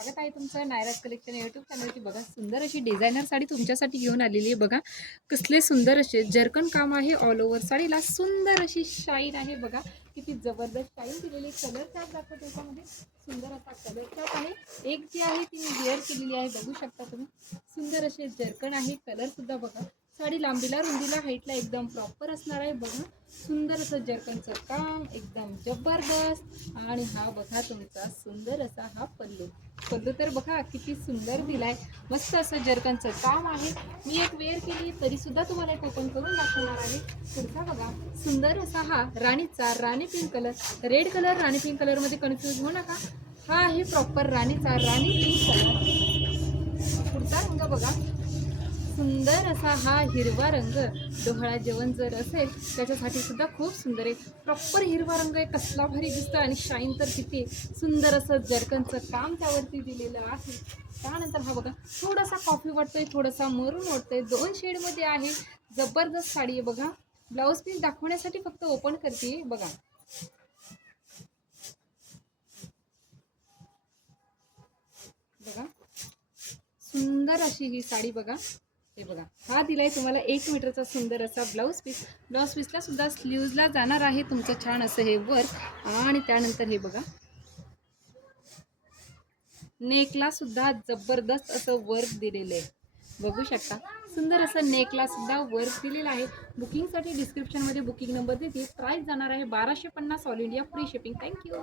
स्वागत आहे तुमचं नायराज कलेक्शन यूट्यूब चॅनलची। बघा सुंदर अशी डिझायनर साडी तुमच्यासाठी घेऊन आलेली आहे। बघा कसले सुंदर असे जर्कन काम आहे, ऑल ओव्हर साडीला सुंदर अशी शाईन आहे। बघा किती जबरदस्त शाईन दिलेली, कलर चार्ट दाखवते त्याच्यामध्ये सुंदर असा कलर चार्ट आहे। एक जी आहे ती मी वेअर केलेली आहे, बघू शकता तुम्ही। सुंदर असे जर्कन आहे, कलर सुद्धा बघा साडी लांबीला रुंदीला हाईटला एकदम प्रॉपर असणार आहे। बघा सुंदर असं जर्कनचं काम एकदम जबरदस्त। आणि हा बघा तुमचा सुंदर असा हा पल्लू तर बघा किती सुंदर दिलाय, मस्त असं जर्कनचं काम आहे। मी एक वेअर केली तरी सुद्धा तुम्हाला एक ओपन करून दाखवणार आहे। पुढचा बघा सुंदर असा हा राणी पिंक कलर, रेड कलर राणी पिंक कलर मध्ये कन्फ्यूज होऊ नका। हा आहे प्रॉपर राणीचा राणी पिंक कलर। पुढचा रंग बघा सुंदर असा हा हिरवा रंग, डोहाळा जेवण जर असेल त्याच्यासाठी सुद्धा खूप सुंदर आहे। प्रॉपर हिरवा रंग आहे, कसला भारी दिसतो आणि शाईन तर किती सुंदर असं जर्कनचं काम त्यावरती दिलेलं आहे। त्यानंतर हा बघा थोडासा कॉफी वाटतोय, थोडासा मरून वाटतोय, दोन शेडमध्ये आहे। जबरदस्त साडी आहे। बघा ब्लाऊज पीस दाखवण्यासाठी फक्त ओपन करते। बघा बघा सुंदर अशी ही साडी बघा, हे बघा हा दिलाय तुम्हाला 1 मीटरचा सुंदर असा ब्लाऊज पीस। ब्लाऊज पीसला सुद्धा स्लीव्जला जाणार आहे तुमचं छान असं हे वर्क। आणि त्यानंतर हे बघा नेकला सुद्धा जबरदस्त असं वर्क दिलेलं आहे, बघू शकता। सुंदर असं नेकला सुद्धा वर्क दिलेलं आहे। बुकिंगसाठी डिस्क्रिप्शनमध्ये बुकिंग नंबर देते। प्राइस जाणार आहे 1250, all India free shipping. Thank you.